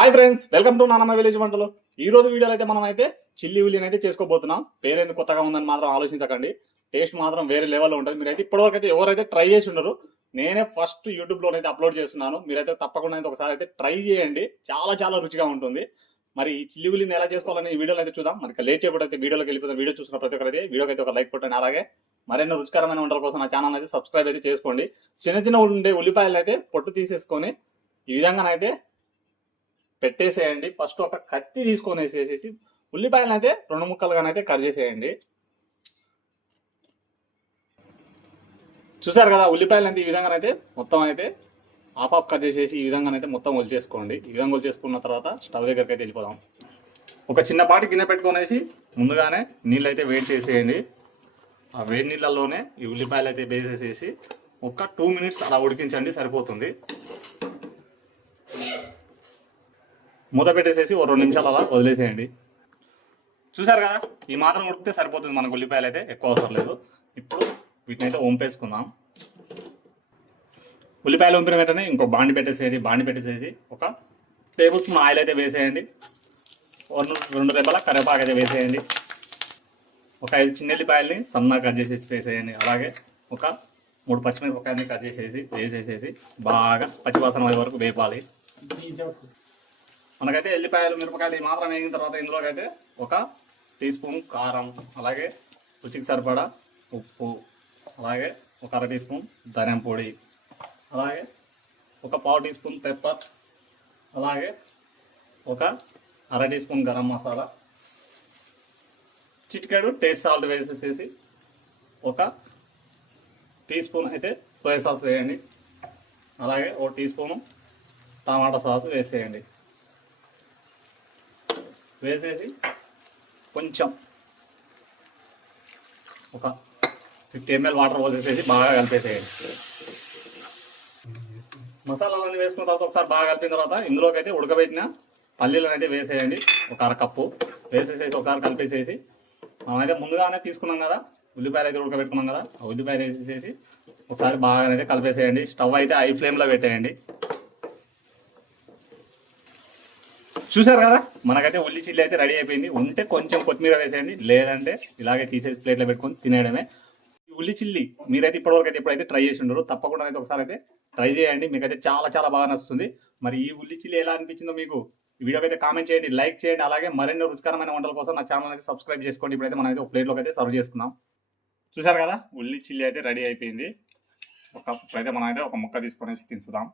Hi friends welcome to నానమ్మ village వంటలు. ఈ రోజు వీడియోలో అయితే మనం అయితే చిల్లి ఉల్లిని అయితే చేసుకోబోతున్నాం. పేరేందుకు కొత్తగా ఉందని మాత్రం ఆలోచించకండి. టేస్ట్ మాత్రం వేరే లెవెల్లో ఉంటుంది. మీరైతే ఇప్పటివరకు అయితే ఎవరైతే ట్రై చేసి ఉండరు నేనే ఫస్ట్ యూట్యూబ్లో అయితే అప్లోడ్ చేస్తున్నాను. మీరైతే తప్పకుండా అయితే ఒకసారి అయితే ట్రై చేయండి. చాలా చాలా రుచిగా ఉంటుంది. మరి ఈ చిల్లి ఉల్లిని ఎలా చేసుకోవాలని ఈ వీడియోలో అయితే చూద్దాం. మరి లేట్ చేయబడి అయితే వీడియోలోకి వెళ్ళిపోతాం వీడియో చూసిన ప్రతి ఒక్కరైతే వీడియోకి అయితే ఒక లైక్ కొట్టండి. అలాగే మరెన్నో రుచికరమైన వంటల కోసం నా ఛానల్ అయితే సబ్స్క్రైబ్ అయితే చేసుకోండి. చిన్న చిన్న ఉండే ఉల్లిపాయలు అయితే పొట్టు తీసేసుకొని ఈ విధంగానైతే పెట్టేసేయండి. ఫస్ట్ ఒక కత్తి తీసుకొని వేసేసేసి ఉల్లిపాయలను అయితే రెండు ముక్కలుగానైతే కట్ చేసేయండి. చూసారు కదా ఉల్లిపాయలు అయితే ఈ విధంగానైతే మొత్తం అయితే హాఫ్ ఆఫ్ కట్ చేసేసి ఈ విధంగానైతే మొత్తం ఒలిచేసుకోండి ఈ విధంగా ఒలిచేసుకున్న తర్వాత స్టవ్ దగ్గరికి అయితే వెళ్ళిపోదాం. ఒక చిన్నపాటి గిన్నె పెట్టుకొనేసి ముందుగానే నీళ్ళు అయితే వేడి చేసేయండి. ఆ వేడి నీళ్ళల్లోనే ఈ ఉల్లిపాయలు అయితే వేసేసేసి ఒక టూ మినిట్స్ అలా ఉడికించండి సరిపోతుంది. మూత పెట్టేసేసి ఓ రెండు నిమిషాలు అలా వదిలేసేయండి. చూసారు కదా? ఈ మాత్రం ఉడికితే సరిపోతుంది మనకు ఉల్లిపాయలు అయితే. ఎక్కువ అవసరం లేదు. ఇప్పుడు వీటిని అయితే వంపేసుకుందాం. ఉల్లిపాయలు వంపిన వెంటనే ఇంకో బాండి పెట్టేసేయండి. బాండి పెట్టేసేసి ఒక టేబుల్ స్పూన్ ఆయిల్ అయితే వేసేయండి. రెండు రెండు రెబ్బల కరివేపాకు అయితే వేసేయండి. ఒక ఐదు చిన్న ఉల్లిపాయల్ని సన్నగా కట్ చేసేసి వేసేయండి. అలాగే ఒక మూడు పచ్చిమిరపకాయలని కట్ చేసేసి వేసేసేసి బాగా పచ్చివాసన అయ్యే వరకు వేపాలి. మనకైతే ఎల్లిపాయలు మిరపకాయలు ఈ మాత్రం వేగిన తర్వాత ఇందులోకైతే ఒక టీ స్పూన్ కారం అలాగే రుచికి సరిపడా ఉప్పు అలాగే ఒక అర టీ స్పూన్ ధనియం పొడి అలాగే ఒక పావు టీ స్పూన్ పెప్పర్ అలాగే ఒక అర టీ స్పూన్ గరం మసాలా చిటికాడు టేస్ట్ సాల్ట్ వేసేసేసి ఒక టీ స్పూన్ అయితే సోయా సాస్ వేయండి అలాగే ఒక టీ స్పూను టమాటా సాస్ వేసేయండి. వేసేసి కొంచెం ఒక ఫిఫ్టీ ఎంఎల్ వాటర్ పోసేసేసి బాగా కలిపేసేయండి. మసాలాలన్నీ వేసుకున్న తర్వాత ఒకసారి బాగా కలిపిన తర్వాత ఇందులోకి అయితే ఉడకబెట్టిన పల్లీలను అయితే వేసేయండి. ఒక అర కప్పు వేసేసేసి ఒక అర కలిపేసేసి మనమైతే ముందుగానే తీసుకున్నాం కదా ఉల్లిపాయలు అయితే ఉడకబెట్టుకున్నాం కదా ఆ ఉల్లిపాయలు వేసేసేసి ఒకసారి బాగా అయితే కలిపేసేయండి. స్టవ్ అయితే హై ఫ్లేమ్లో పెట్టేయండి. చూసారు కదా? మనకైతే ఉల్లి చిల్లి అయితే రెడీ అయిపోయింది. ఉంటే కొంచెం కొత్తిమీర వేసేయండి. లేదంటే ఇలాగే తీసేసి ప్లేట్లో పెట్టుకొని తినేయడమే. ఈ ఉల్లి చిల్లి మీరైతే ఇప్పటివరకు అయితే ఎప్పుడైతే ట్రై చేసి ఉండరు తప్పకుండా అయితే ఒకసారి అయితే ట్రై చేయండి. మీకైతే చాలా చాలా బాగా నచ్చుతుంది. మరి ఈ ఉల్లి చిల్లి ఎలా అనిపించిందో మీకు ఈ వీడియోకి అయితే కామెంట్ చేయండి లైక్ చేయండి అలాగే మరెన్నో రుచికరమైన వంటల కోసం నా ఛానల్ అయితే సబ్స్క్రైబ్ చేసుకోండి. ఇప్పుడైతే మనం అయితే ఒక ప్లేట్లోకి అయితే సర్వ్ చేసుకున్నాం. చూసారు కదా? ఉల్లి చిల్లి అయితే రెడీ అయిపోయింది. ఒక ఇప్పుడైతే మనం అయితే ఒక ముక్క తీసుకొని తించుదాం.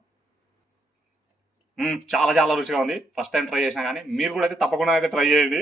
చాలా చాలా రుచిగా ఉంది. ఫస్ట్ టైం ట్రై చేసినా కానీ మీరు కూడా అయితే తప్పకుండా అయితే ట్రై చేయండి.